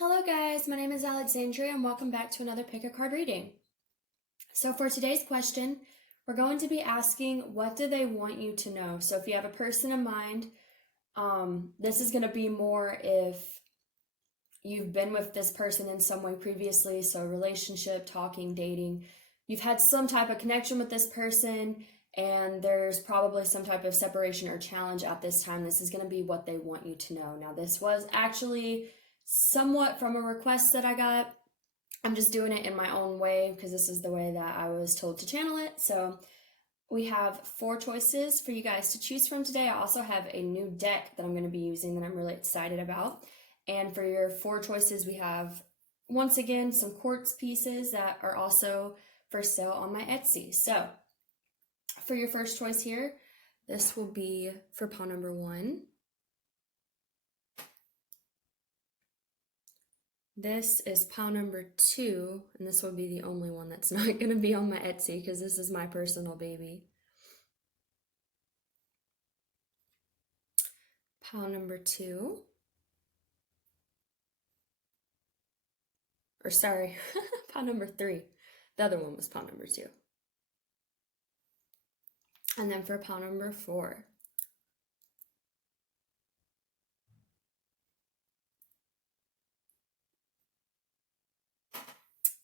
Hello guys, my name is Alexandria and welcome back to another pick a card reading. So for today's question, we're going to be asking, what do they want you to know? So if you have a person in mind, this is going to be more if you've been with this person in some way previously, so relationship, talking, dating, you've had some type of connection with this person and there's probably some type of separation or challenge at this time. This is going to be what they want you to know. Now this was actually somewhat from a request that I got. I'm just doing it in my own way because this is the way that I was told to channel it. So we have 4 choices for you guys to choose from today. I also have a new deck that I'm going to be using that I'm really excited about. And for your 4 choices, we have, once again, some quartz pieces that are also for sale on my Etsy. So for your first choice here, this will be for pile number 1. This is pile number 2, and this will be the only one that's not going to be on my Etsy because this is my personal baby. Pile number 2. Or sorry, pile number 3. The other one was pile number 2. And then for pile number 4.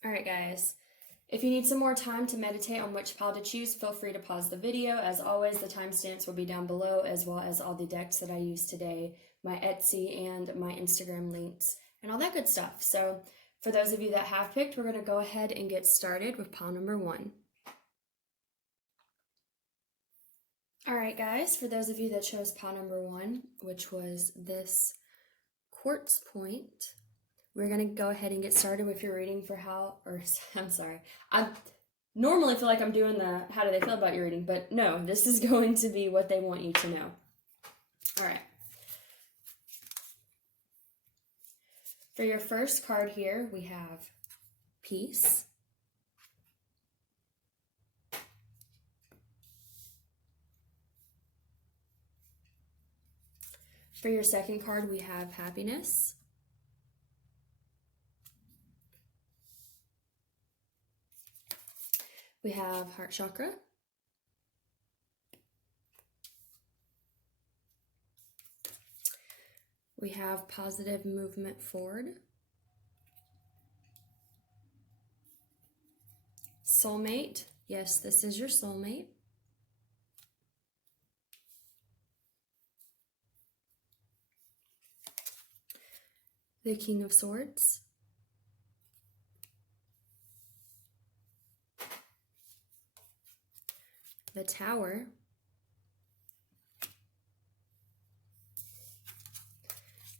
All right, guys. If you need some more time to meditate on which pile to choose, feel free to pause the video. As always, the timestamps will be down below, as well as all the decks that I used today, my Etsy and my Instagram links, and all that good stuff. So for those of you that have picked, we're going to go ahead and get started with pile number 1. All right, guys, for those of you that chose pile number 1, which was this quartz point, we're going to go ahead and get started with your reading for I normally feel like I'm doing the how do they feel about your reading, but no, this is going to be what they want you to know. All right. For your first card here, we have peace. For your second card, we have happiness. We have heart chakra. We have positive movement forward. Soulmate. Yes, this is your soulmate. The King of Swords. The Tower.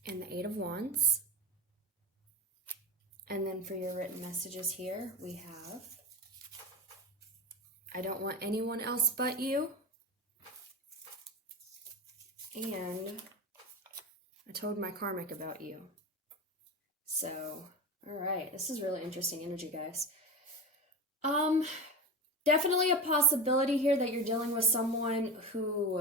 And the 8 of Wands. And then for your written messages here, we have, I don't want anyone else but you. And I told my karmic about you. So, all right, this is really interesting energy, guys. Definitely a possibility here that you're dealing with someone who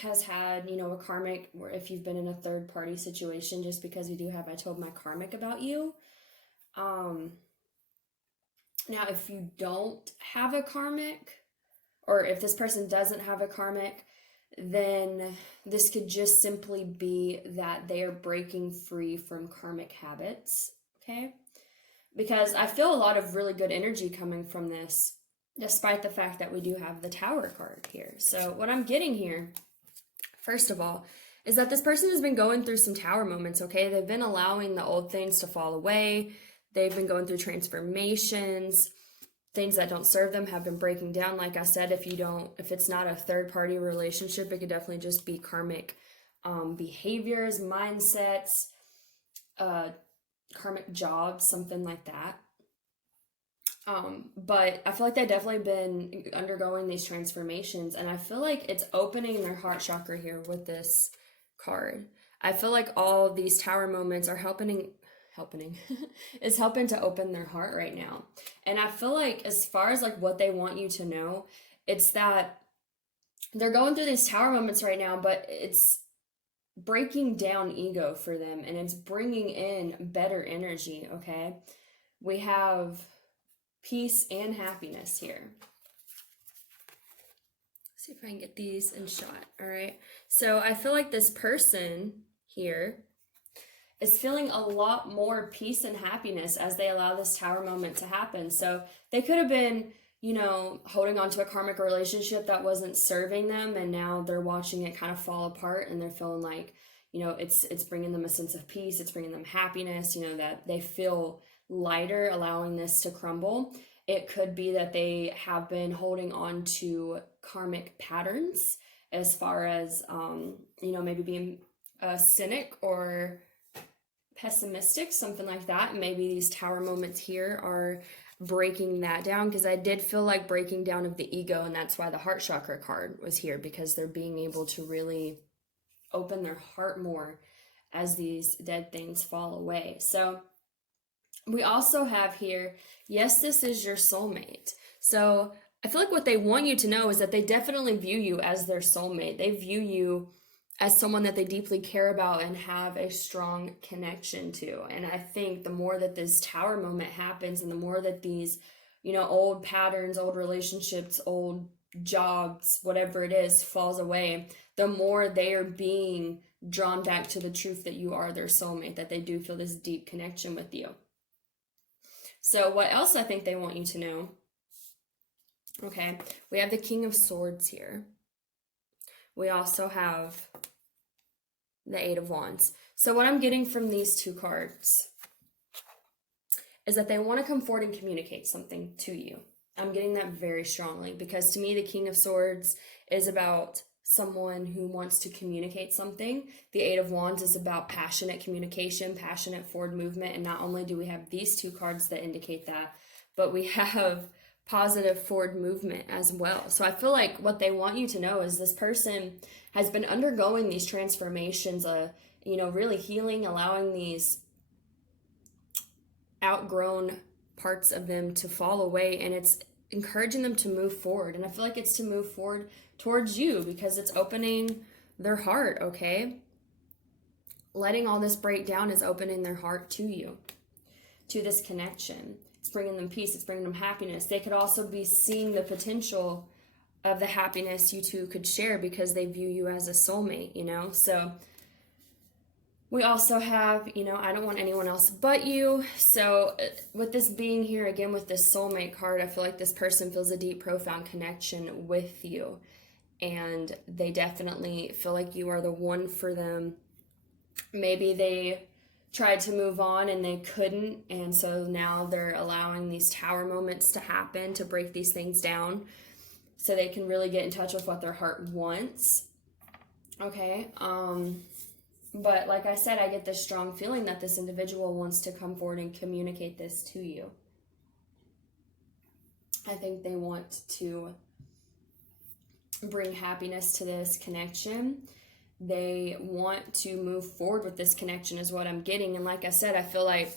has had, a karmic, or if you've been in a third party situation, just because we do have, I told my karmic about you. Now, if you don't have a karmic, or if this person doesn't have a karmic, then this could just simply be that they are breaking free from karmic habits, okay? Because I feel a lot of really good energy coming from this, despite the fact that we do have the Tower card here. So what I'm getting here, first of all, is that this person has been going through some Tower moments, okay? They've been allowing the old things to fall away. They've been going through transformations. Things that don't serve them have been breaking down. Like I said, if it's not a third-party relationship, it could definitely just be karmic behaviors, mindsets, karmic jobs, something like that. But I feel like they've definitely been undergoing these transformations, and I feel like it's opening their heart chakra here with this card. I feel like all these Tower moments are helping to open their heart right now. And I feel like as far as like what they want you to know, it's that they're going through these Tower moments right now, but it's breaking down ego for them, and it's bringing in better energy, okay? We have peace and happiness here. Let's see if I can get these in shot, all right? So I feel like this person here is feeling a lot more peace and happiness as they allow this tower moment to happen. So they could have been, you know, holding on to a karmic relationship that wasn't serving them, and now they're watching it kind of fall apart, and they're feeling like, you know, it's bringing them a sense of peace, it's bringing them happiness, you know, that they feel lighter allowing this to crumble. It could be that they have been holding on to karmic patterns as far as, you know, maybe being a cynic or pessimistic, something like that. Maybe these tower moments here are breaking that down, because I did feel like breaking down of the ego, and that's why the heart chakra card was here, because they're being able to really open their heart more as these dead things fall away. So we also have here, yes, this is your soulmate. So I feel like what they want you to know is that they definitely view you as their soulmate. They view you as someone that they deeply care about and have a strong connection to. And I think the more that this tower moment happens, and the more that these, you know, old patterns, old relationships, old jobs, whatever it is, falls away, the more they are being drawn back to the truth that you are their soulmate, that they do feel this deep connection with you. So what else I think they want you to know? Okay, we have the King of Swords here. We also have the Eight of Wands. So what I'm getting from these two cards is that they want to come forward and communicate something to you. I'm getting that very strongly, because to me, the King of Swords is about someone who wants to communicate something. The Eight of Wands is about passionate communication, passionate forward movement. And not only do we have these two cards that indicate that, but we have positive forward movement as well. So I feel like what they want you to know is this person has been undergoing these transformations, you know, really healing, allowing these outgrown parts of them to fall away, and it's encouraging them to move forward. And I feel like it's to move forward towards you, because it's opening their heart, okay? Letting all this break down is opening their heart to you, to this connection. It's bringing them peace, it's bringing them happiness. They could also be seeing the potential of the happiness you two could share, because they view you as a soulmate, you know? So we also have, you know, I don't want anyone else but you. So with this being here, again, with this soulmate card, I feel like this person feels a deep, profound connection with you. And they definitely feel like you are the one for them. Maybe they tried to move on and they couldn't. And so now they're allowing these tower moments to happen, to break these things down, so they can really get in touch with what their heart wants. Okay. But like I said, I get this strong feeling that this individual wants to come forward and communicate this to you. I think they want to bring happiness to this connection. They want to move forward with this connection is what I'm getting. And like I said, I feel like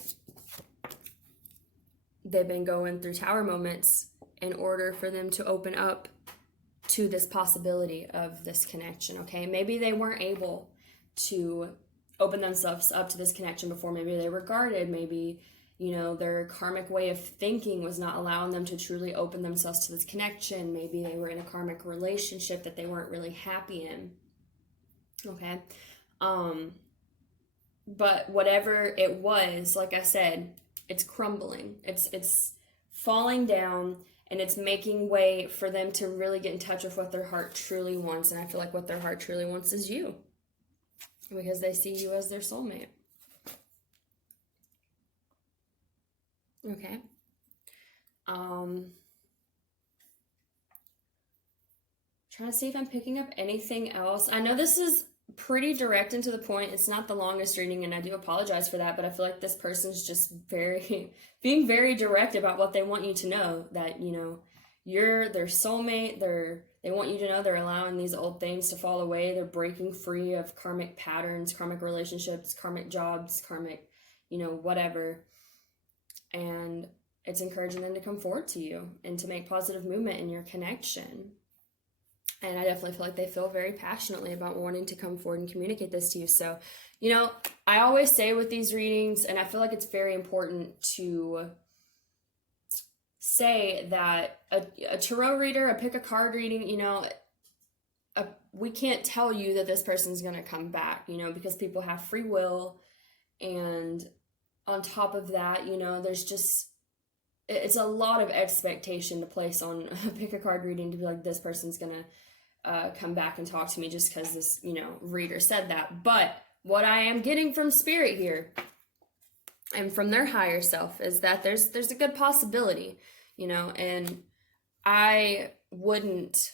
they've been going through tower moments in order for them to open up to this possibility of this connection, okay? Maybe they weren't able to open themselves up to this connection before. Maybe they were guarded. Maybe, you know, their karmic way of thinking was not allowing them to truly open themselves to this connection. Maybe they were in a karmic relationship that they weren't really happy in, okay? But whatever it was, like I said, it's crumbling. It's falling down, and it's making way for them to really get in touch with what their heart truly wants. And I feel like what their heart truly wants is you, because they see you as their soulmate. Okay. Trying to see if I'm picking up anything else. I know this is pretty direct and to the point. It's not the longest reading, and I do apologize for that, but I feel like this person's just being very direct about what they want you to know, that, you know, you're their soulmate. They want you to know they're allowing these old things to fall away. They're breaking free of karmic patterns, karmic relationships, karmic jobs, karmic, you know, whatever. And it's encouraging them to come forward to you and to make positive movement in your connection. And I definitely feel like they feel very passionately about wanting to come forward and communicate this to you. So, you know, I always say with these readings, and I feel like it's very important to say that a tarot reader, a pick a card reading, you know, we can't tell you that this person's going to come back, you know, because people have free will. And on top of that, you know, there's just, it's a lot of expectation to place on a pick a card reading to be like, this person's going to come back and talk to me just because this, you know, reader said that. But what I am getting from spirit here and from their higher self is that there's a good possibility, you know, and I wouldn't,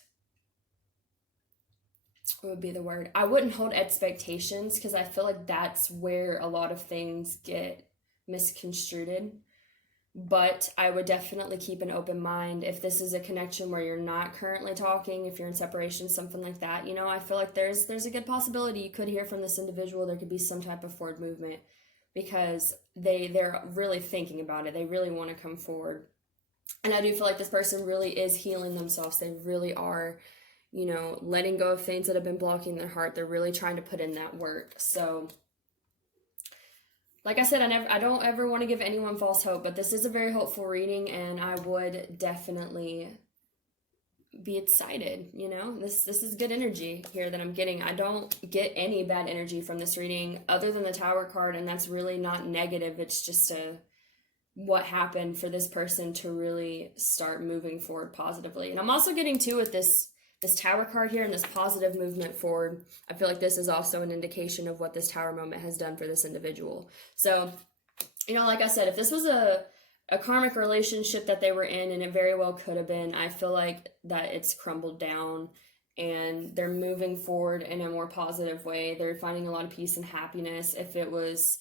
what would be the word? I wouldn't hold expectations, because I feel like that's where a lot of things get misconstrued. But I would definitely keep an open mind if this is a connection where you're not currently talking, if you're in separation, something like that. You know, I feel like there's a good possibility you could hear from this individual. There could be some type of forward movement, because they're really thinking about it. They really want to come forward. And I do feel like this person really is healing themselves. They really are, you know, letting go of things that have been blocking their heart. They're really trying to put in that work. So like I said, I don't ever want to give anyone false hope, but this is a very hopeful reading, and I would definitely be excited. You know, this is good energy here that I'm getting. I don't get any bad energy from this reading other than the Tower card, and that's really not negative. It's just what happened for this person to really start moving forward positively. And I'm also getting too with this Tower card here and this positive movement forward. I feel like this is also an indication of what this Tower moment has done for this individual. So, you know, like I said, if this was a karmic relationship that they were in, and it very well could have been, I feel like that it's crumbled down and they're moving forward in a more positive way. They're finding a lot of peace and happiness. If it was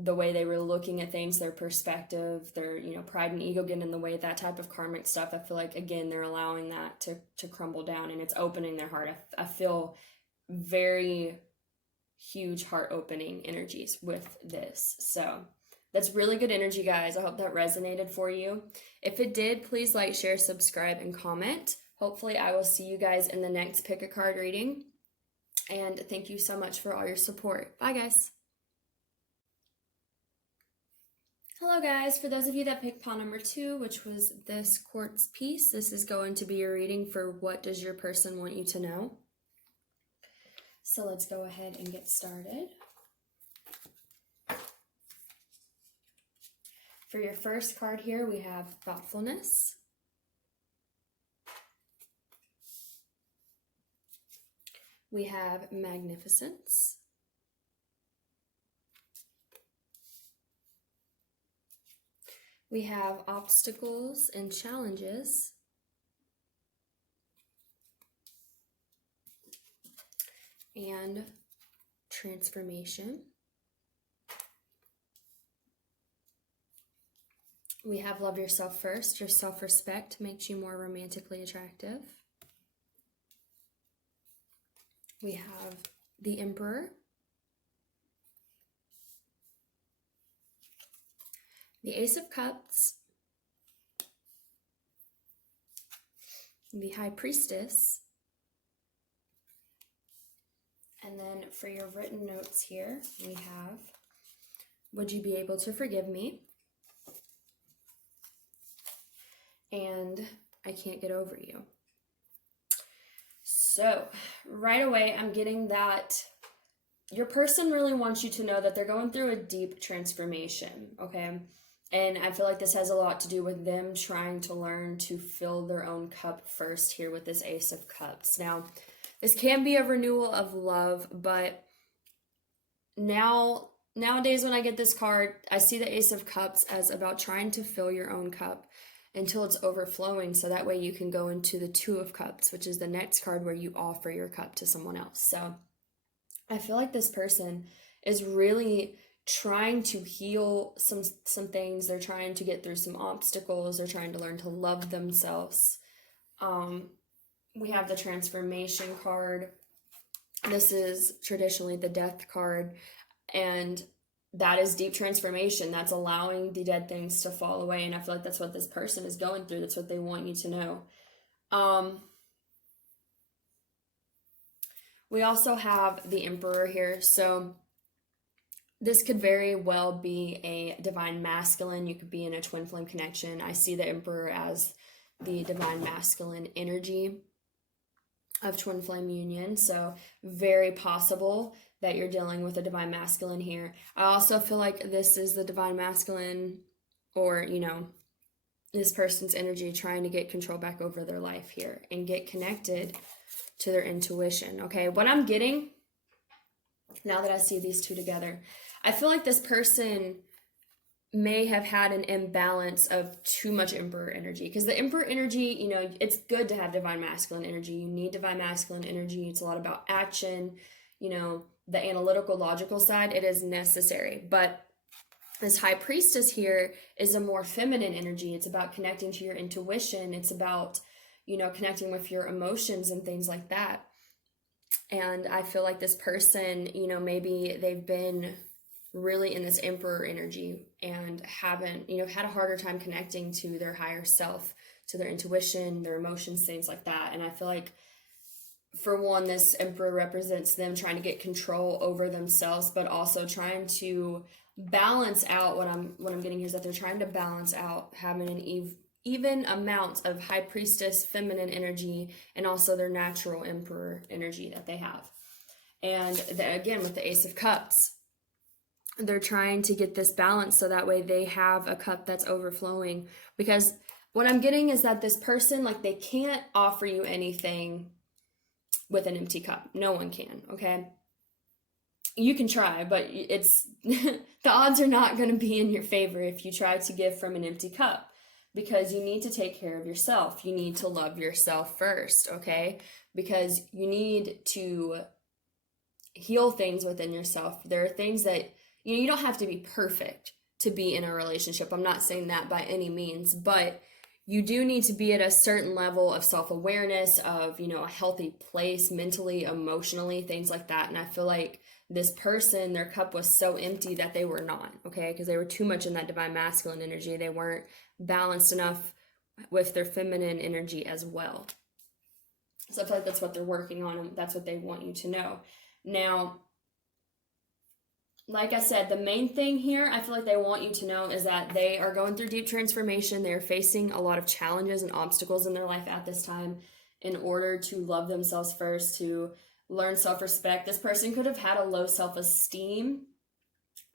the way they were looking at things, their perspective, their, you know, pride and ego getting in the way, that type of karmic stuff, I feel like, again, they're allowing that to crumble down, and it's opening their heart. I feel very huge heart opening energies with this. So that's really good energy, guys. I hope that resonated for you. If it did, please like, share, subscribe, and comment. Hopefully I will see you guys in the next pick a card reading. And thank you so much for all your support. Bye, guys. Hello guys, for those of you that picked pile number 2, which was this quartz piece, this is going to be your reading for what does your person want you to know. So let's go ahead and get started. For your first card here, we have thoughtfulness. We have magnificence. We have obstacles and challenges. And transformation. We have love yourself first. Your self-respect makes you more romantically attractive. We have the Emperor. The Ace of Cups, the High Priestess, and then for your written notes here, we have, would you be able to forgive me? And I can't get over you. So, right away, I'm getting that your person really wants you to know that they're going through a deep transformation, okay? And I feel like this has a lot to do with them trying to learn to fill their own cup first here with this Ace of Cups. Now, this can be a renewal of love, but nowadays when I get this card, I see the Ace of Cups as about trying to fill your own cup until it's overflowing, so that way you can go into the Two of Cups, which is the next card where you offer your cup to someone else. So I feel like this person is really trying to heal some things. They're trying to get through some obstacles. They're trying to learn to love themselves. We have the transformation card. This is traditionally the death card, and that is deep transformation. That's allowing the dead things to fall away, and I feel like that's what this person is going through. That's what they want you to know. We also have the Emperor here. So this could very well be a divine masculine. You could be in a twin flame connection. I see the Emperor as the divine masculine energy of twin flame union. So very possible that you're dealing with a divine masculine here. I also feel like this is the divine masculine, or, this person's energy trying to get control back over their life here and get connected to their intuition. Okay, what I'm getting now that I see these two together, I feel like this person may have had an imbalance of too much Emperor energy, because the Emperor energy, it's good to have divine masculine energy. You need divine masculine energy. It's a lot about action, the analytical, logical side. It is necessary. But this High Priestess here is a more feminine energy. It's about connecting to your intuition. It's about, connecting with your emotions and things like that. And I feel like this person, maybe they've been really in this Emperor energy and haven't, had a harder time connecting to their higher self, to their intuition, their emotions, things like that. And I feel like, for one, this Emperor represents them trying to get control over themselves, but also trying to balance out what I'm getting here is that they're trying to balance out having an even amount of High Priestess feminine energy and also their natural Emperor energy that they have. And again, with the Ace of Cups, they're trying to get this balance so that way they have a cup that's overflowing. Because what I'm getting is that this person, like, they can't offer you anything with an empty cup. No one can, okay? You can try, but it's the odds are not going to be in your favor if you try to give from an empty cup, because you need to take care of yourself. You need to love yourself first, okay? Because you need to heal things within yourself. There are things that, you don't have to be perfect to be in a relationship. I'm not saying that by any means, but you do need to be at a certain level of self-awareness, of, a healthy place mentally, emotionally, things like that. And I feel like this person, their cup was so empty that they were not, okay? Because they were too much in that divine masculine energy. They weren't balanced enough with their feminine energy as well. So I feel like that's what they're working on, and that's what they want you to know. Now, like I said, the main thing here, I feel like they want you to know, is that they are going through deep transformation. They're facing a lot of challenges and obstacles in their life at this time in order to love themselves first, to learn self-respect. This person could have had a low self-esteem.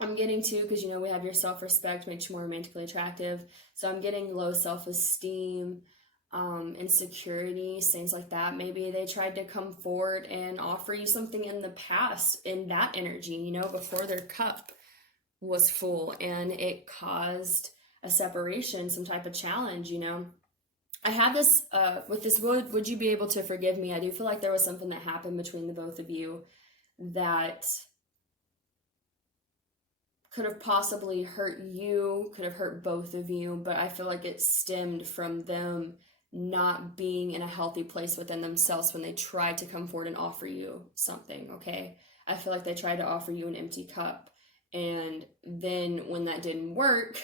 I'm getting to, because, we have your self-respect makes you more romantically attractive. So I'm getting low self-esteem, insecurities, things like that. Maybe they tried to come forward and offer you something in the past in that energy, before their cup was full, and it caused a separation, some type of challenge. I have this with this would you be able to forgive me? I do feel like there was something that happened between the both of you that could have possibly hurt you, could have hurt both of you, but I feel like it stemmed from them not being in a healthy place within themselves when they tried to come forward and offer you something, okay? I feel like they tried to offer you an empty cup, and then when that didn't work,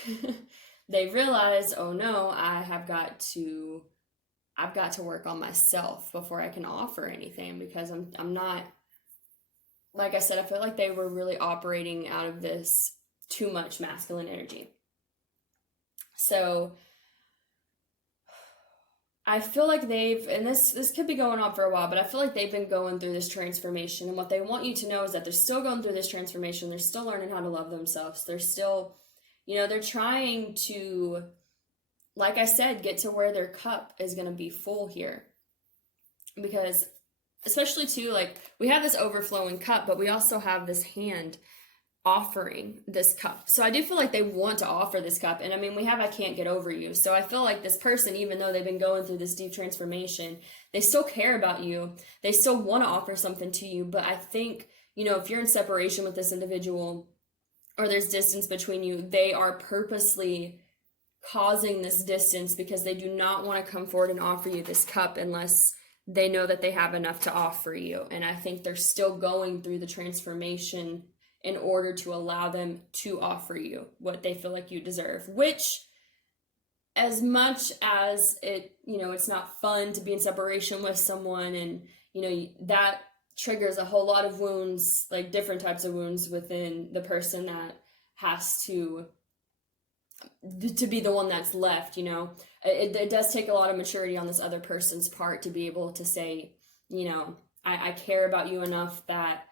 they realized, oh no, I've got to work on myself before I can offer anything, because I'm not, like I said, I feel like they were really operating out of this too much masculine energy. So I feel like and this could be going on for a while, but I feel like they've been going through this transformation, and what they want you to know is that they're still going through this transformation. They're still learning how to love themselves. They're still, they're trying to, like I said, get to where their cup is going to be full here. Because especially too, like, we have this overflowing cup, but we also have this hand offering this cup. So I do feel like they want to offer this cup. And I mean, we have I can't get over you. So I feel like this person, even though they've been going through this deep transformation, they still care about you. They still want to offer something to you. But I think, if you're in separation with this individual, or there's distance between you, they are purposely causing this distance because they do not want to come forward and offer you this cup unless they know that they have enough to offer you. And I think they're still going through the transformation in order to allow them to offer you what they feel like you deserve, which, as much as it's not fun to be in separation with someone, and, that triggers a whole lot of wounds, like different types of wounds within the person that has to be the one that's left, you know. It does take a lot of maturity on this other person's part to be able to say, you know, I care about you enough that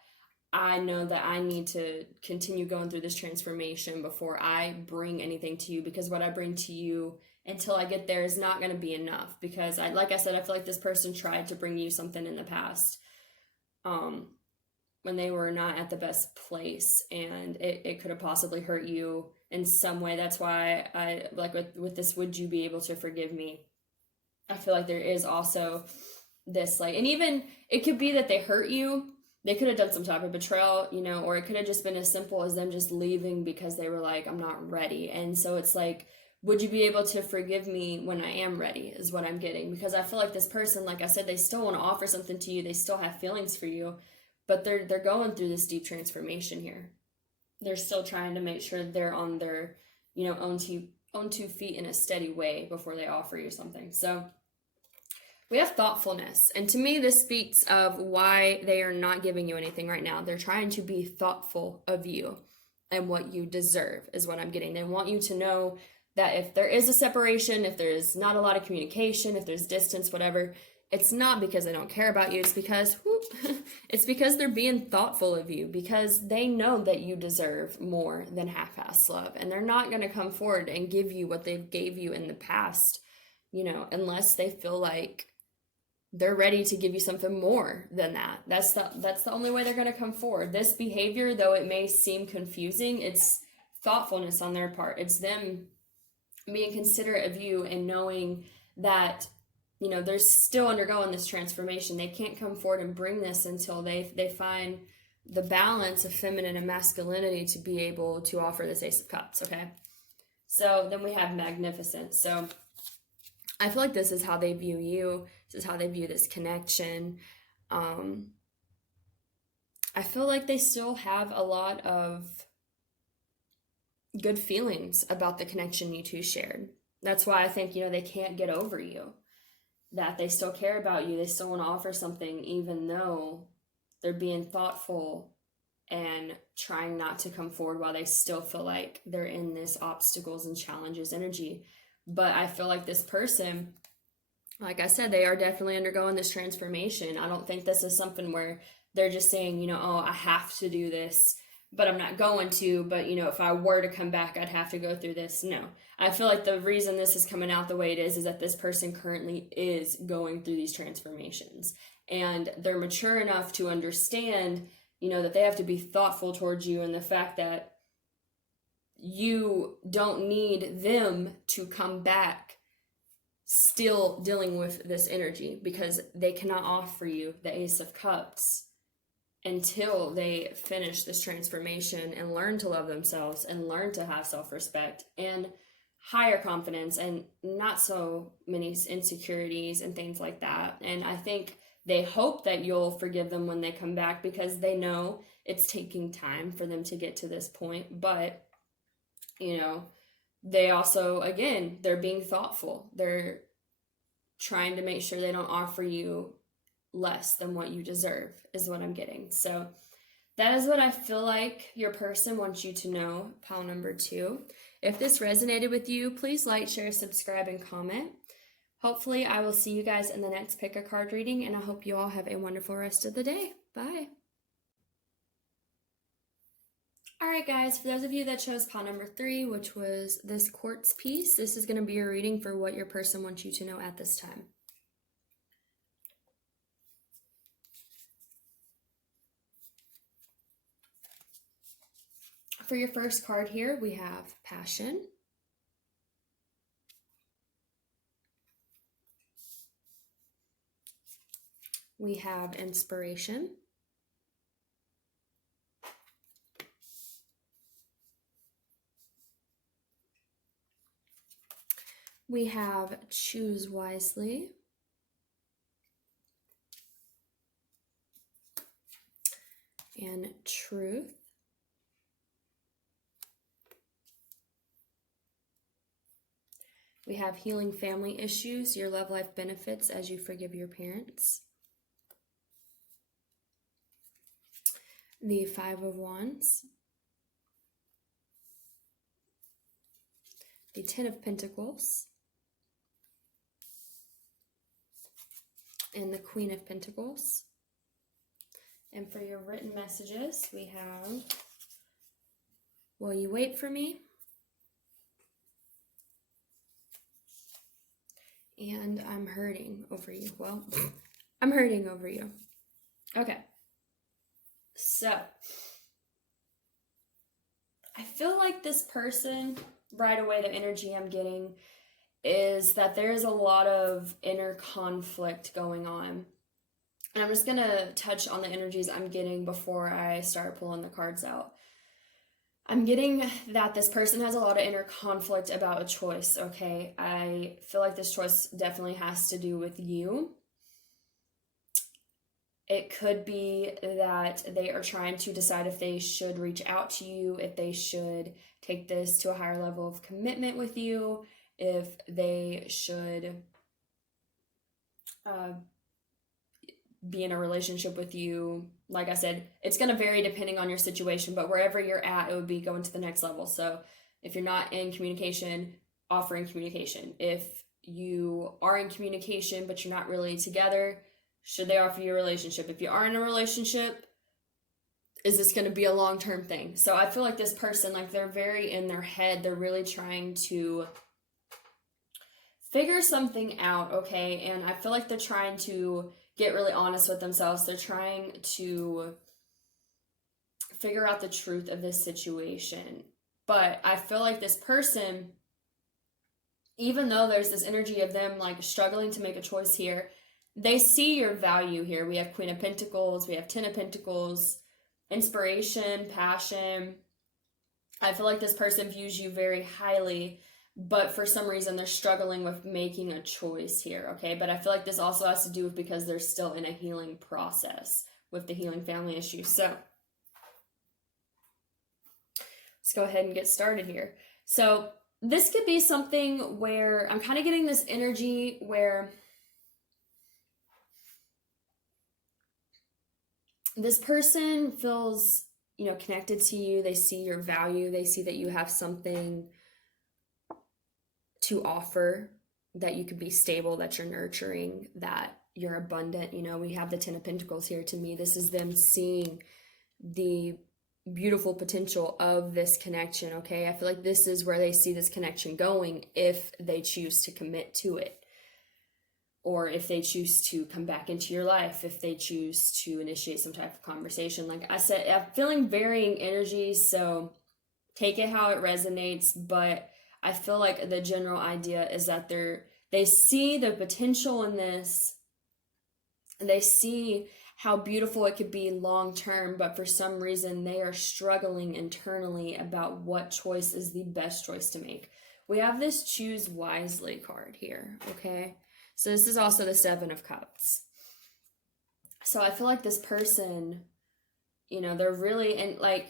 I know that I need to continue going through this transformation before I bring anything to you, because what I bring to you until I get there is not going to be enough. Because like I said, I feel like this person tried to bring you something in the past, when they were not at the best place, and it could have possibly hurt you in some way. That's why I like with this, would you be able to forgive me? I feel like there is also this, like, and even it could be that they hurt you. They could have done some type of betrayal, you know, or it could have just been as simple as them just leaving because they were like, I'm not ready. And so it's like, would you be able to forgive me when I am ready, is what I'm getting. Because I feel like this person, like I said, they still want to offer something to you. They still have feelings for you, but they're going through this deep transformation here. They're still trying to make sure they're on their, you know, own two feet in a steady way before they offer you something. So we have thoughtfulness. And to me, this speaks of why they are not giving you anything right now. They're trying to be thoughtful of you and what you deserve, is what I'm getting. They want you to know that if there is a separation, if there's not a lot of communication, if there's distance, whatever, it's not because they don't care about you. It's because, it's because they're being thoughtful of you, because they know that you deserve more than half-ass love. And they're not going to come forward and give you what they've gave you in the past, you know, unless they feel like they're ready to give you something more than that. That's the only way they're going to come forward. This behavior, though it may seem confusing, it's thoughtfulness on their part. It's them being considerate of you and knowing that, you know, they're still undergoing this transformation. They can't come forward and bring this until they find the balance of feminine and masculinity to be able to offer this Ace of Cups, okay? So then we have magnificence. So I feel like this is how they view you. This is how they view this connection. I feel like they still have a lot of good feelings about the connection you two shared. That's why I think, you know, they can't get over you. That they still care about you. They still want to offer something, even though they're being thoughtful and trying not to come forward while they still feel like they're in this obstacles and challenges energy. But I feel like this person, like I said, they are definitely undergoing this transformation. I don't think this is something where they're just saying, you know, oh, I have to do this, but I'm not going to. But, you know, if I were to come back, I'd have to go through this. No. I feel like the reason this is coming out the way it is that this person currently is going through these transformations. And they're mature enough to understand, you know, that they have to be thoughtful towards you, and the fact that you don't need them to come back still dealing with this energy, because they cannot offer you the Ace of Cups until they finish this transformation and learn to love themselves and learn to have self-respect and higher confidence and not so many insecurities and things like that. And I think they hope that you'll forgive them when they come back, because they know it's taking time for them to get to this point. But, you know, they also, again, they're being thoughtful. They're trying to make sure they don't offer you less than what you deserve, is what I'm getting. So that is what I feel like your person wants you to know, pile number 2. If this resonated with you, please like, share, subscribe, and comment. Hopefully, I will see you guys in the next pick a card reading, and I hope you all have a wonderful rest of the day. Bye. Alright guys, for those of you that chose pile number 3, which was this quartz piece, this is going to be your reading for what your person wants you to know at this time. For your first card here, we have passion. We have inspiration. We have choose wisely. And truth. We have healing family issues, your love life benefits as you forgive your parents. the Five of Wands, the Ten of Pentacles, and the Queen of Pentacles. And for your written messages, we have, will you wait for me? And I'm hurting over you. Well, I'm hurting over you. Okay. So, I feel like this person, right away, the energy I'm getting is that there's a lot of inner conflict going on. And I'm just going to touch on the energies I'm getting before I start pulling the cards out. I'm getting that this person has a lot of inner conflict about a choice, okay? I feel like this choice definitely has to do with you. It could be that they are trying to decide if they should reach out to you, if they should take this to a higher level of commitment with you, if they should be in a relationship with you. Like I said, it's going to vary depending on your situation, but wherever you're at, it would be going to the next level. So if you're not in communication, offering communication. If you are in communication, but you're not really together, should they offer you a relationship? If you are in a relationship, is this going to be a long-term thing? So I feel like this person, like they're very in their head. They're really trying to figure something out, okay? And I feel like they're trying to get really honest with themselves. They're trying to figure out the truth of this situation. But I feel like this person, even though there's this energy of them like struggling to make a choice here, they see your value here. We have Queen of Pentacles, we have Ten of Pentacles, inspiration, passion. I feel like this person views you very highly, but for some reason they're struggling with making a choice here, okay? But I feel like this also has to do with because they're still in a healing process with the healing family issue. So let's go ahead and get started here. So this could be something where I'm kind of getting this energy where this person feels, connected to you. They see your value. They see that you have something to offer, that you could be stable, that you're nurturing, that you're abundant. We have the Ten of Pentacles here. To me, this is them seeing the beautiful potential of this connection, okay? I feel like this is where they see this connection going if they choose to commit to it, or if they choose to come back into your life, if they choose to initiate some type of conversation. Like I said, I'm feeling varying energies, so take it how it resonates, but I feel like the general idea is that they see the potential in this, and they see how beautiful it could be long term, but for some reason they are struggling internally about what choice is the best choice to make. We have this Choose Wisely card here, okay? So this is also the Seven of Cups. So I feel like this person, they're really, and like,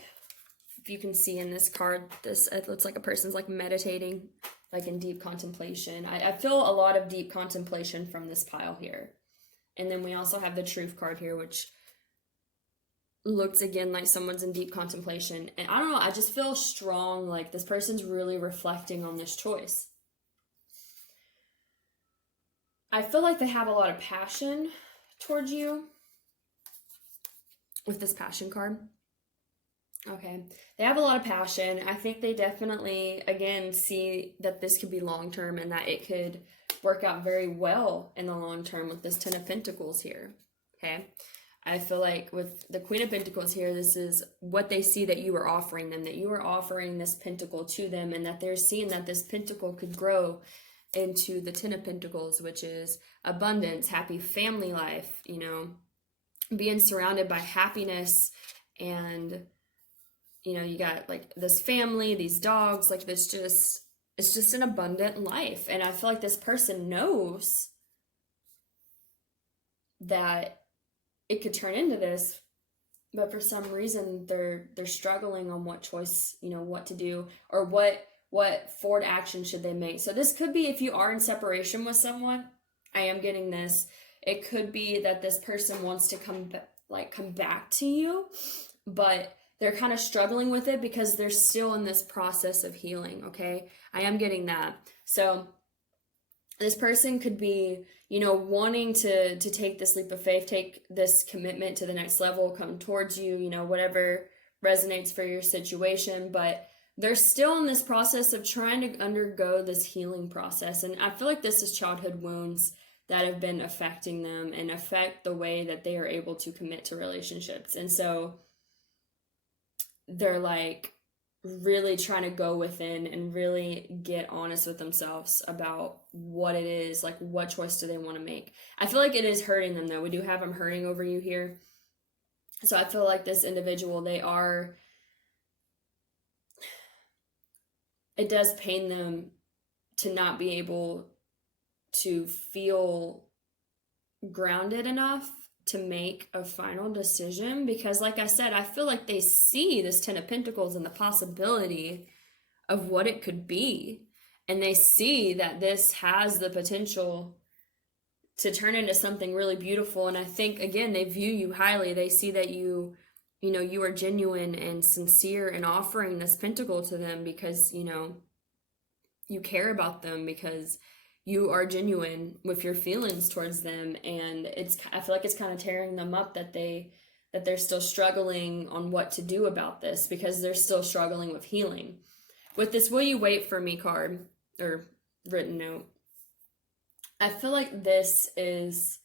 if you can see in this card, it looks like a person's like meditating, like in deep contemplation. I feel a lot of deep contemplation from this pile here. And then we also have the Truth card here, which looks again like someone's in deep contemplation. And I don't know, I just feel strong, like this person's really reflecting on this choice. I feel like they have a lot of passion towards you with this Passion card. Okay, they have a lot of passion. I think they definitely, again, see that this could be long-term and that it could work out very well in the long term with this Ten of Pentacles here, okay? I feel like with the Queen of Pentacles here, this is what they see that you are offering them, that you are offering this pentacle to them, and that they're seeing that this pentacle could grow into the Ten of Pentacles, which is abundance, happy family life, being surrounded by happiness, and you got like this family, these dogs, like this it's just an abundant life. And I feel like this person knows that it could turn into this, but for some reason they're struggling on what choice, what to do, or what forward action should they make. So this could be if you are in separation with someone. I am getting this. It could be that this person wants to come back to you, but they're kind of struggling with it because they're still in this process of healing, okay? I am getting that. So this person could be, wanting to take this leap of faith, take this commitment to the next level, come towards you, whatever resonates for your situation, but they're still in this process of trying to undergo this healing process. And I feel like this is childhood wounds that have been affecting them and affect the way that they are able to commit to relationships. And so they're like really trying to go within and really get honest with themselves about what it is, like what choice do they want to make. I feel like it is hurting them though. We do have them hurting over you here. So I feel like this individual, it does pain them to not be able to feel grounded enough to make a final decision, because like I said, I feel like they see this 10 of Pentacles and the possibility of what it could be, and they see that this has the potential to turn into something really beautiful. And I think, again, they view you highly. They see that you are genuine and sincere in offering this pentacle to them because you care about them, because you are genuine with your feelings towards them. And I feel like it's kind of tearing them up that they're still struggling on what to do about this, because they're still struggling with healing. With this "Will you wait for me" card or written note, I feel like this is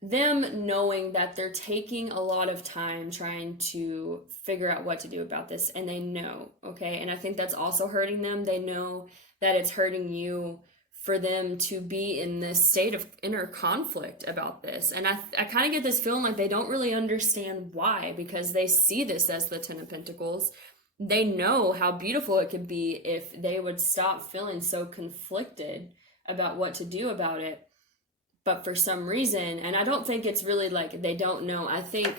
them knowing that they're taking a lot of time trying to figure out what to do about this, and they know, okay? And I think that's also hurting them. They know that it's hurting you for them to be in this state of inner conflict about this. And I kind of get this feeling like they don't really understand why, because they see this as the 10 of Pentacles. They know how beautiful it could be if they would stop feeling so conflicted about what to do about it. But for some reason, and I don't think it's really like they don't know, I think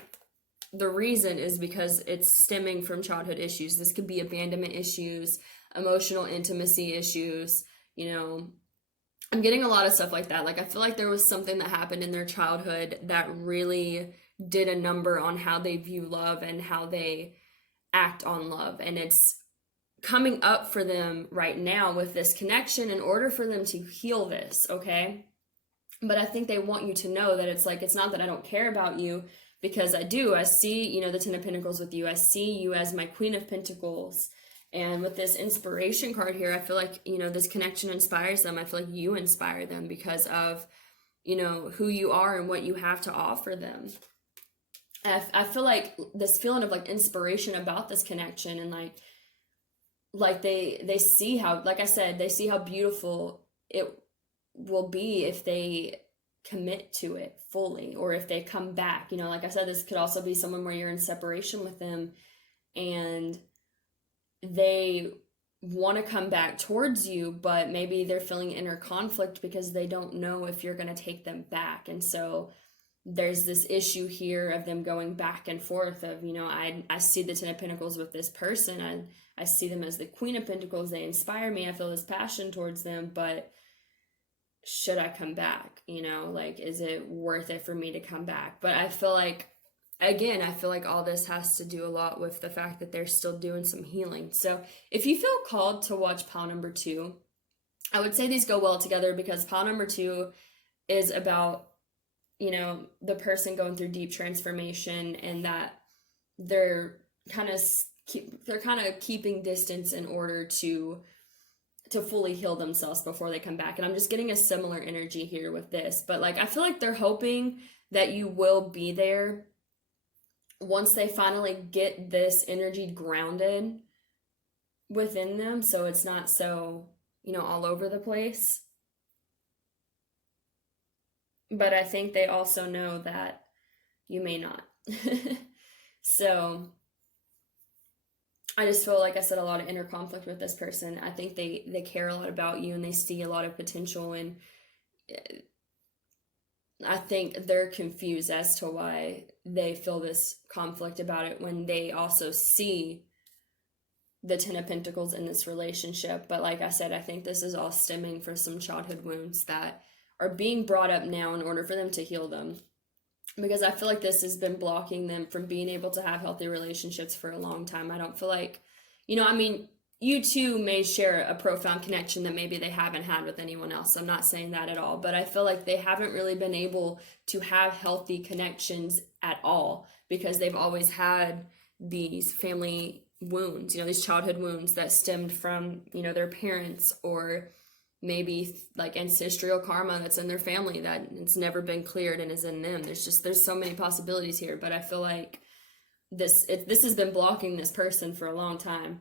the reason is because it's stemming from childhood issues. This could be abandonment issues, emotional intimacy issues, I'm getting a lot of stuff like that. Like, I feel like there was something that happened in their childhood that really did a number on how they view love and how they act on love. And it's coming up for them right now with this connection in order for them to heal this, okay? But I think they want you to know that it's like, it's not that I don't care about you, because I do. I see, the 10 of Pentacles with you. I see you as my Queen of Pentacles. And with this inspiration card here, I feel like, this connection inspires them. I feel like you inspire them because of, who you are and what you have to offer them. I feel like this feeling of like inspiration about this connection, and like they see how, like I said, they see how beautiful it will be if they commit to it fully, or if they come back. Like I said, this could also be someone where you're in separation with them and they want to come back towards you, but maybe they're feeling inner conflict because they don't know if you're going to take them back. And so there's this issue here of them going back and forth of, I see the 10 of Pentacles with this person. I see them as the Queen of Pentacles. They inspire me. I feel this passion towards them, but should I come back? Is it worth it for me to come back? But I feel like, again, all this has to do a lot with the fact that they're still doing some healing. So if you feel called to watch pile number 2, I would say these go well together, because pile number 2 is about, the person going through deep transformation, and that they're kind of keeping distance in order to fully heal themselves before they come back. And I'm just getting a similar energy here with this. But I feel like they're hoping that you will be there once they finally get this energy grounded within them, so it's not so, all over the place. But I think they also know that you may not. So I just feel like I said a lot of inner conflict with this person. I think they care a lot about you, and they see a lot of potential, and I think they're confused as to why they feel this conflict about it when they also see the 10 of Pentacles in this relationship. But like I said, I think this is all stemming from some childhood wounds that are being brought up now in order for them to heal them. because I feel like this has been blocking them from being able to have healthy relationships for a long time. I don't feel like, I mean, you two may share a profound connection that maybe they haven't had with anyone else. I'm not saying that at all, but I feel like they haven't really been able to have healthy connections at all because they've always had these family wounds, these childhood wounds that stemmed from, their parents, or maybe like ancestral karma that's in their family that it's never been cleared and is in them. There's so many possibilities here, but I feel like this has been blocking this person for a long time.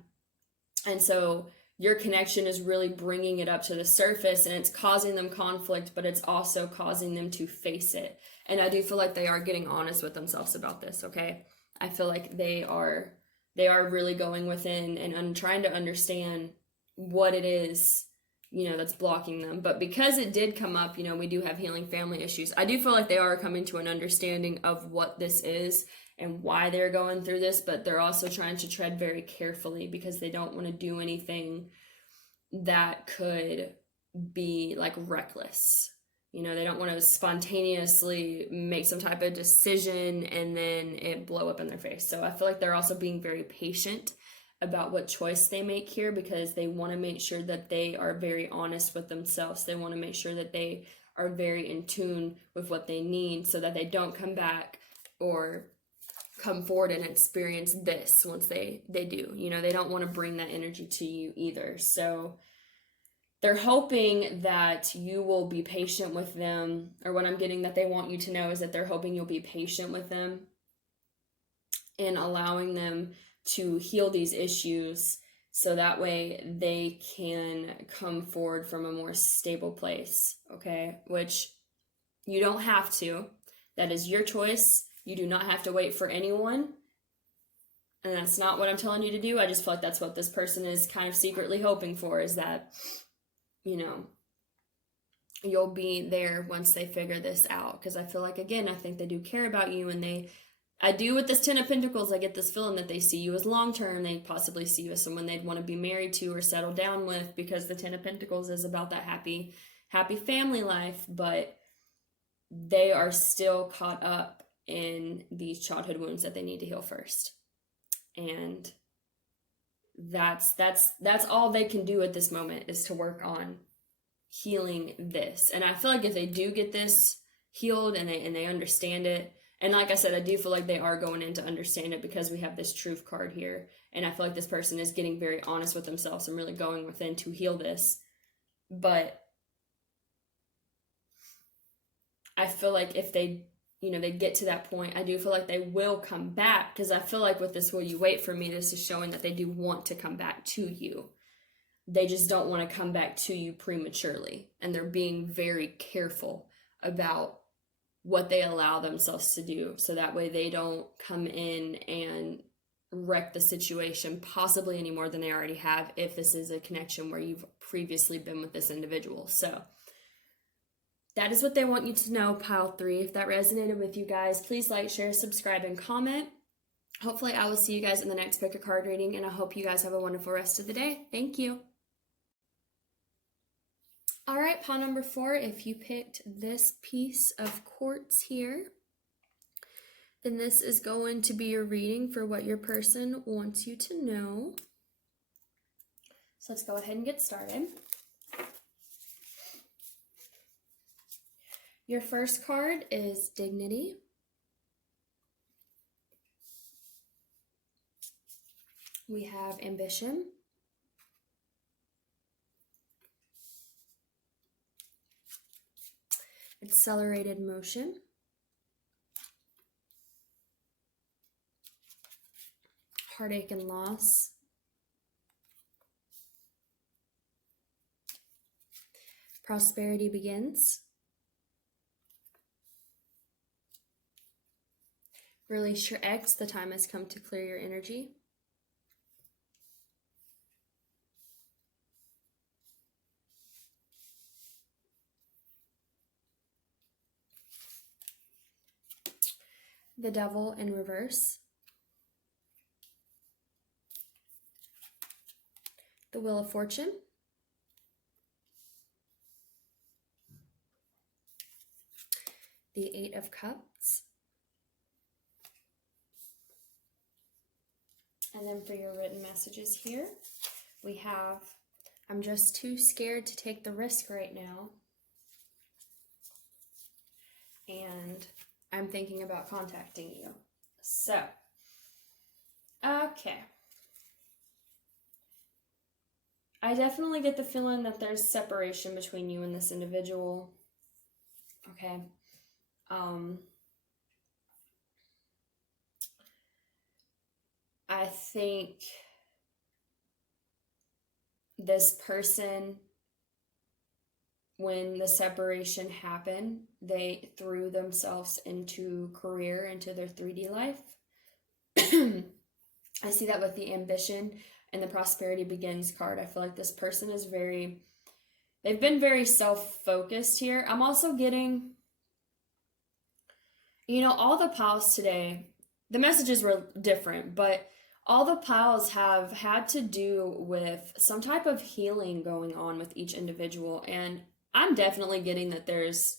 And so your connection is really bringing it up to the surface, and it's causing them conflict, but it's also causing them to face it. And I do feel like they are getting honest with themselves about this, okay? I feel like they are really going within and trying to understand what it is, that's blocking them. But because it did come up, we do have healing family issues. I do feel like they are coming to an understanding of what this is and why they're going through this, but they're also trying to tread very carefully because they don't want to do anything that could be like reckless. They don't want to spontaneously make some type of decision and then it blow up in their face. So I feel like they're also being very patient about what choice they make here because they want to make sure that they are very honest with themselves. They want to make sure that they are very in tune with what they need so that they don't come back or come forward and experience this once they do. They don't want to bring that energy to you either. So they're hoping that you will be patient with them, or what I'm getting that they want you to know is that they're hoping you'll be patient with them and allowing them to heal these issues so that way they can come forward from a more stable place, okay? Which you don't have to. That is your choice. You do not have to wait for anyone. And that's not what I'm telling you to do. I just feel like that's what this person is kind of secretly hoping for, is that, you'll be there once they figure this out. Because I feel like, again, I think they do care about you, and I do with this Ten of Pentacles, I get this feeling that they see you as long-term. They possibly see you as someone they'd want to be married to or settle down with, because the Ten of Pentacles is about that happy family life, but they are still caught up in these childhood wounds that they need to heal first. And that's all they can do at this moment, is to work on healing this. And I feel like if they do get this healed and they understand it, and like I said, I do feel like they are going in to understand it because we have this Truth card here. And I feel like this person is getting very honest with themselves and really going within to heal this. But I feel like if they get to that point, I do feel like they will come back, because I feel like with this Will You Wait For Me, this is showing that they do want to come back to you. They just don't want to come back to you prematurely. And they're being very careful about what they allow themselves to do, so that way they don't come in and wreck the situation possibly any more than they already have, if this is a connection where you've previously been with this individual. So that is what they want you to know, pile 3. If that resonated with you guys, please like, share, subscribe, and comment. Hopefully I will see you guys in the next pick a card reading, and I hope you guys have a wonderful rest of the day. Thank you. All right, pile number 4, if you picked this piece of quartz here, then this is going to be your reading for what your person wants you to know. So let's go ahead and get started. Your first card is Dignity. We have Ambition. Accelerated Motion. Heartache and Loss. Prosperity Begins. Release your ex. The time has come to clear your energy. The Devil in Reverse. The Wheel of Fortune. The Eight of Cups. And then for your written messages here, we have, I'm just too scared to take the risk right now. And I'm thinking about contacting you. So, okay. I definitely get the feeling that there's separation between you and this individual. Okay. I think this person, when the separation happened, they threw themselves into career, into their 3D life. I see that with the ambition and the prosperity begins card. I feel like this person is they've been very self-focused here. I'm also getting, all the piles today, the messages were different, but all the piles have had to do with some type of healing going on with each individual. And I'm definitely getting that there's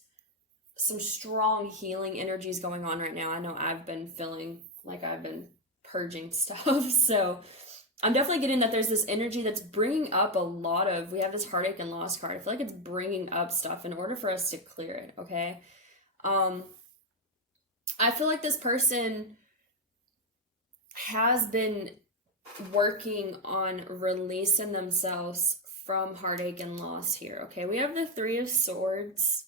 some strong healing energies going on right now. I know I've been feeling like I've been purging stuff. So I'm definitely getting that there's this energy that's bringing up a lot of, we have this heartache and loss card. I feel like it's bringing up stuff in order for us to clear it, okay? I feel like this person has been working on releasing themselves from heartache and loss here, okay? We have the Three of Swords.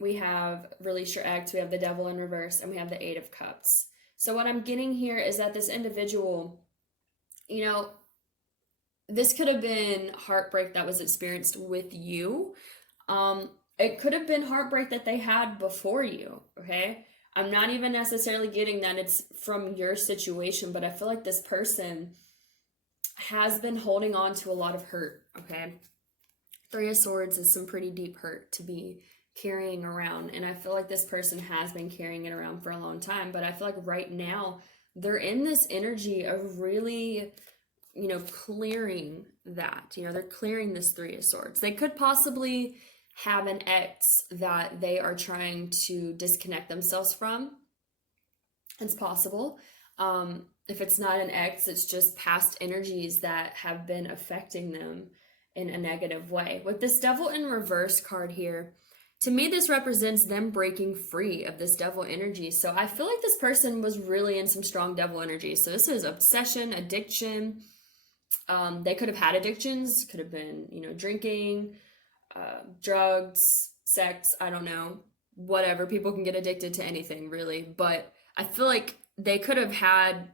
We have release your ex. We have the Devil in reverse, and we have the Eight of Cups. So what I'm getting here is that this individual, this could have been heartbreak that was experienced with you. It could have been heartbreak that they had before you, okay? I'm not even necessarily getting that it's from your situation, but I feel like this person has been holding on to a lot of hurt, okay? Three of Swords is some pretty deep hurt to be carrying around, and I feel like this person has been carrying it around for a long time, but I feel like right now they're in this energy of really, clearing that. They're clearing this Three of Swords. They could possibly have an ex that they are trying to disconnect themselves from. It's possible. If it's not an ex, it's just past energies that have been affecting them in a negative way. With this Devil in reverse card here, to me, this represents them breaking free of this devil energy. So I feel like this person was really in some strong devil energy. So this is obsession, addiction. They could have had addictions, could have been, drinking, drugs, sex, I don't know, whatever. People can get addicted to anything, really. But I feel like they could have had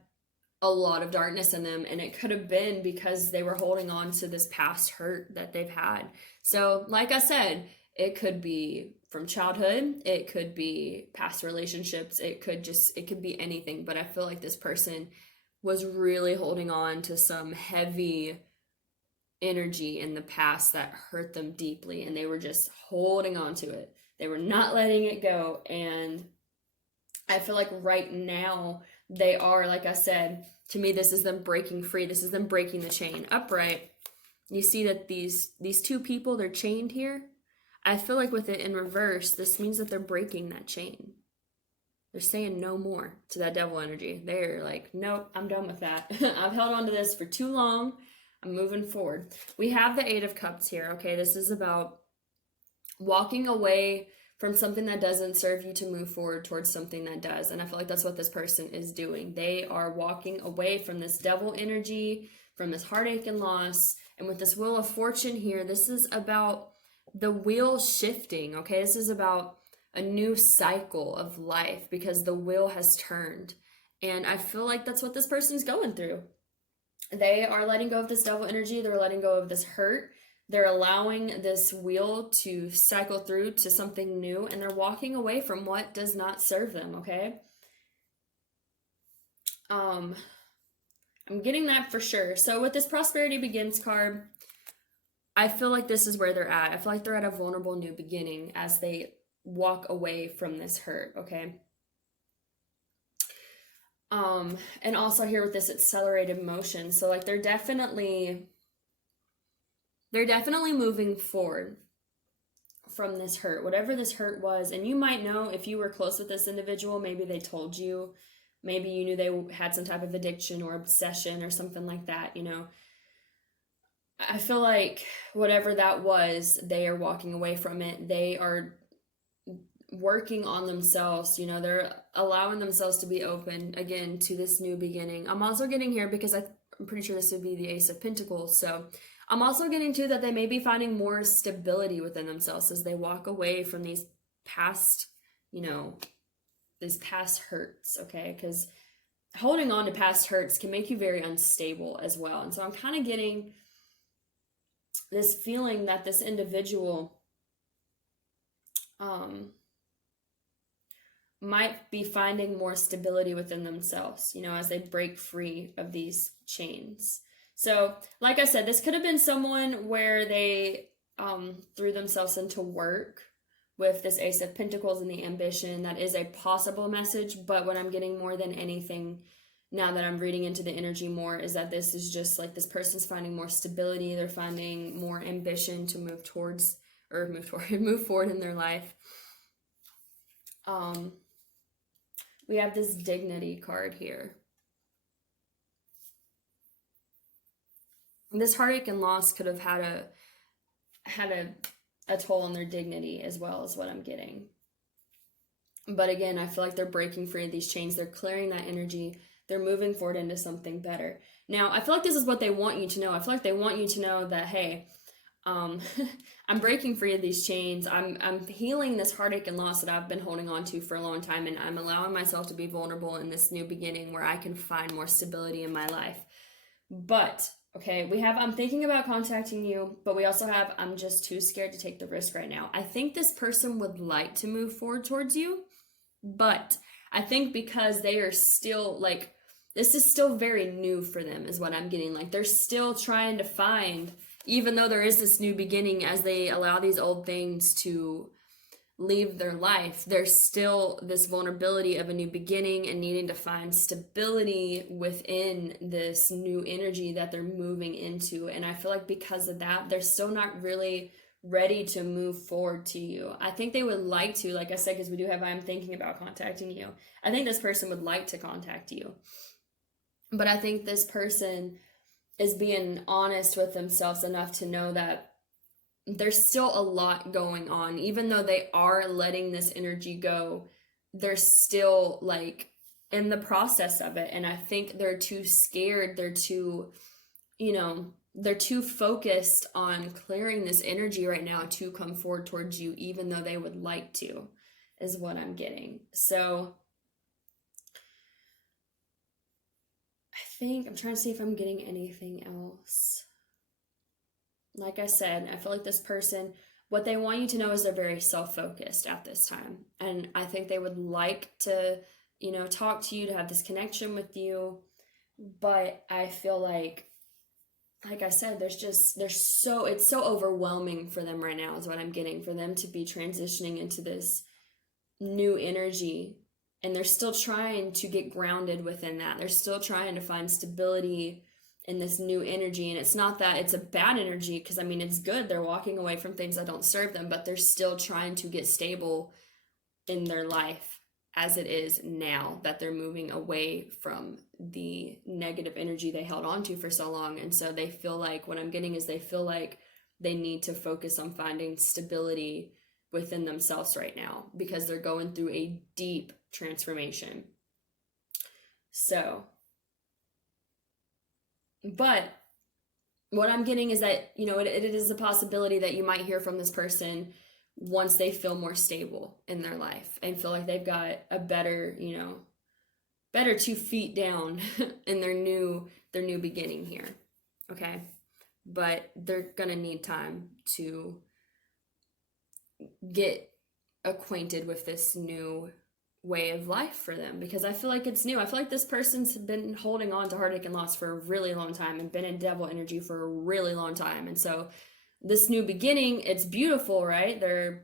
a lot of darkness in them, and it could have been because they were holding on to this past hurt that they've had. So, like I said, it could be from childhood, it could be past relationships, it could be anything, but I feel like this person was really holding on to some heavy energy in the past that hurt them deeply, and they were just holding on to it. They were not letting it go, and I feel like right now they are, like I said, to me this is them breaking free. This is them breaking the chain. Upright, you see that these two people, they're chained here. I feel like with it in reverse, this means that they're breaking that chain. They're saying no more to that devil energy. They're like, nope, I'm done with that. I've held on to this for too long. I'm moving forward. We have the Eight of Cups here, okay? This is about walking away from something that doesn't serve you to move forward towards something that does. And I feel like that's what this person is doing. They are walking away from this devil energy, from this heartache and loss. And with this Wheel of Fortune here, this is about the wheel shifting, okay? This is about a new cycle of life because the wheel has turned. And I feel like that's what this person's going through. They are letting go of this devil energy. They're letting go of this hurt. They're allowing this wheel to cycle through to something new, and they're walking away from what does not serve them, okay? I'm getting that for sure. So with this Prosperity Begins card, I feel like this is where they're at. I feel like they're at a vulnerable new beginning as they walk away from this hurt, okay? And also here with this accelerated motion. So like they're definitely moving forward from this hurt, whatever this hurt was. And you might know if you were close with this individual, maybe they told you Maybe you knew they had some type of addiction or obsession or something like that, you know. I feel like whatever that was, they are walking away from it. They are working on themselves, you know, they're allowing themselves to be open again to this new beginning. I'm also getting here because I'm pretty sure this would be the Ace of Pentacles. So I'm also getting to that they may be finding more stability within themselves as they walk away from these past, you know, these past hurts, okay? Because holding on to past hurts can make you very unstable as well. And so I'm kind of getting this feeling that this individual might be finding more stability within themselves, you know, as they break free of these chains. So, like I said, this could have been someone where they threw themselves into work with this Ace of Pentacles and the ambition. That is a possible message, but what I'm getting more than anything now that I'm reading into the energy more is that this is just like this person's finding more stability. They're finding more ambition to move towards or move forward in their life. We have this dignity card here. This heartache and loss could have had a toll on their dignity as well, as what I'm getting. But again, I feel like they're breaking free of these chains. They're clearing that energy. They're moving forward into something better. Now, I feel like this is what they want you to know. I feel like they want you to know that, hey, I'm breaking free of these chains. I'm healing this heartache and loss that I've been holding on to for a long time, and I'm allowing myself to be vulnerable in this new beginning where I can find more stability in my life. But, okay, we have, I'm thinking about contacting you, but we also have, I'm just too scared to take the risk right now. I think this person would like to move forward towards you, but I think because they are still, like, this is still very new for them is what I'm getting. Like, they're still trying to find, even though there is this new beginning, as they allow these old things to leave their life, there's still this vulnerability of a new beginning and needing to find stability within this new energy that they're moving into. And I feel like because of that, they're still not really ready to move forward to you. I think they would like to, like I said, because we do have, I'm thinking about contacting you. I think this person would like to contact you. But I think this person is being honest with themselves enough to know that there's still a lot going on. Even though they are letting this energy go, they're still like in the process of it. And I think they're too scared. They're too, you know, they're too focused on clearing this energy right now to come forward towards you, even though they would like to, is what I'm getting. So I'm trying to see if I'm getting anything else. Like I said, I feel like this person, what they want you to know is they're very self-focused at this time. And I think they would like to, you know, talk to you, to have this connection with you. But I feel like I said, it's so overwhelming for them right now is what I'm getting, for them to be transitioning into this new energy. And they're still trying to get grounded within that. They're still trying to find stability in this new energy. And it's not that it's a bad energy, because I mean, it's good. They're walking away from things that don't serve them, but they're still trying to get stable in their life as it is now, that they're moving away from the negative energy they held on to for so long. And so they feel like, what I'm getting is they feel like they need to focus on finding stability within themselves right now, because they're going through a deep transformation. So, but what I'm getting is that, you know, it is a possibility that you might hear from this person once they feel more stable in their life and feel like they've got a better, you know, better 2 feet down in their new beginning here. Okay. But they're going to need time to get acquainted with this new way of life for them, because I feel like it's new. I feel like this person's been holding on to heartache and loss for a really long time and been in devil energy for a really long time. And so this new beginning, it's beautiful, right? They're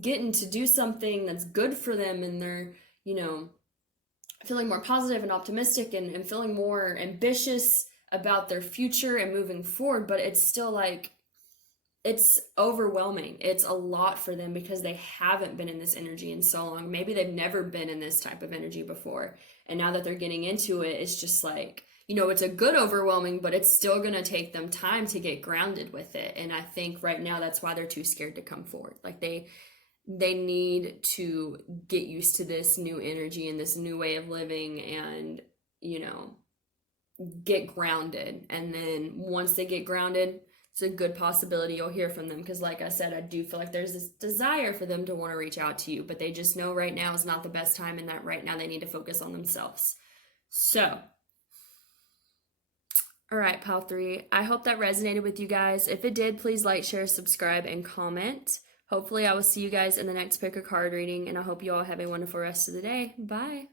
getting to do something that's good for them, and they're, you know, feeling more positive and optimistic and feeling more ambitious about their future and moving forward. But it's still like, it's overwhelming. It's a lot for them because they haven't been in this energy in so long. Maybe they've never been in this type of energy before. And now that they're getting into it, it's just like, it's a good overwhelming, but it's still going to take them time to get grounded with it. And I think right now that's why they're too scared to come forward. Like they need to get used to this new energy and this new way of living and, get grounded. And then once they get grounded, it's a good possibility you'll hear from them, because like I said, I do feel like there's this desire for them to want to reach out to you, but they just know right now is not the best time, and that right now they need to focus on themselves. So, all right, Pile 3, I hope that resonated with you guys. If it did, please like, share, subscribe, and comment. Hopefully I will see you guys in the next pick a card reading, and I hope you all have a wonderful rest of the day. Bye.